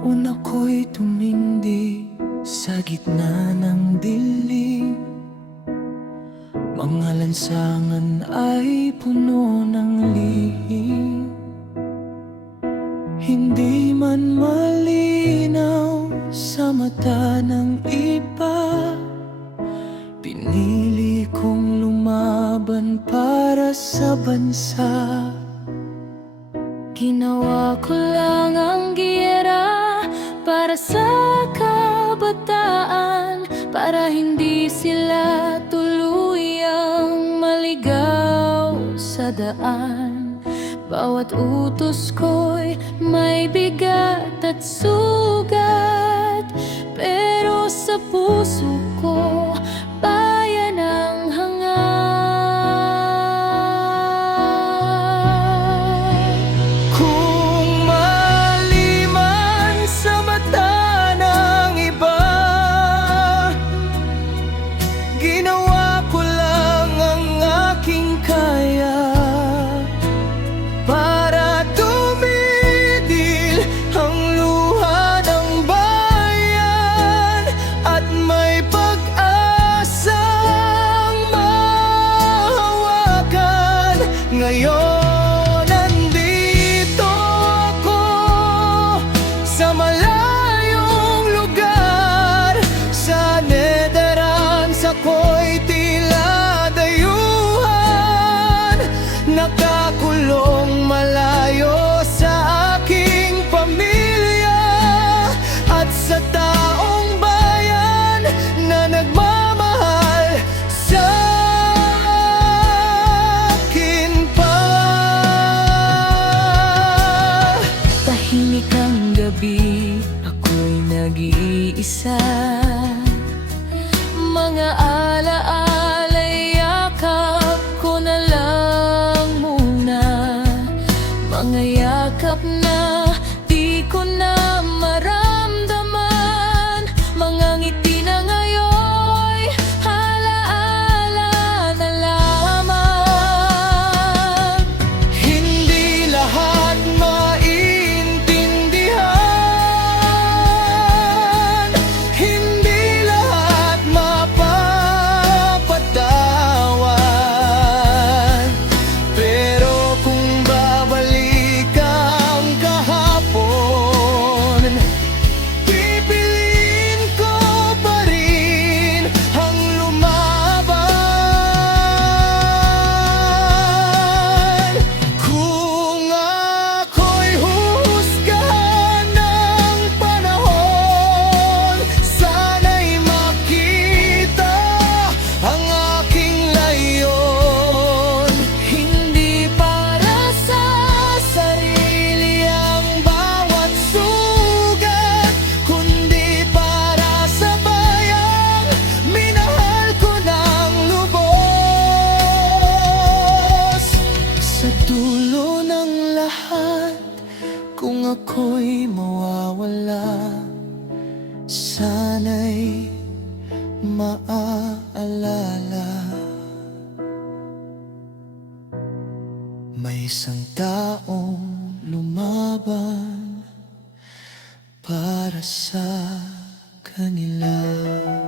Noon ako'y tumindi sa gitna ng dilim, mga lansangan ay puno ng lihim. Hindi man malinaw sa mata ng iba, pinili kong lumaban para sa bansa. Ginawa ko lang ang giyera para sa kabataan, para hindi sila tuluyang maligaw sa daan. Bawat utos ko'y may bigat at sugat, pero sa puso ko bayan ang hangat. Kung maliman sa mata ng iba, ginawa ko lang ang aking kaya para tumidil ang luha ng bayan at may pag-asang mahawakan. Ngayon nandito ako sa malayong lugar, sa Netherlands ako'y tila dayuhan, nakakulong malayo sa aking pamilya at sa taong bayan na nagmamahal sa akin pa. Tahimik ang gabi, ako'y nag-iisa. Mga alaala'y yakap ko na lang muna, mga yakap na di ko na maramdaman, mga ngiti na ngayon'y alaala na lamang. Hindi lahat maintindihan, hindi lahat mapapatawan, pero kung babalik ang kahapon, pipiliin ko pa rin ang lumaban. Kung ako'y huhusgahan ng panahon, sana'y makita ang aking layon. Hindi para sa sarili ang Bawat sugat, kundi para sa bayang minahal ko ng lubos. Sa dulo ng lahat, kung ako'y mawawala, sana'y maaalala may isang taong lumaban para sa kanila.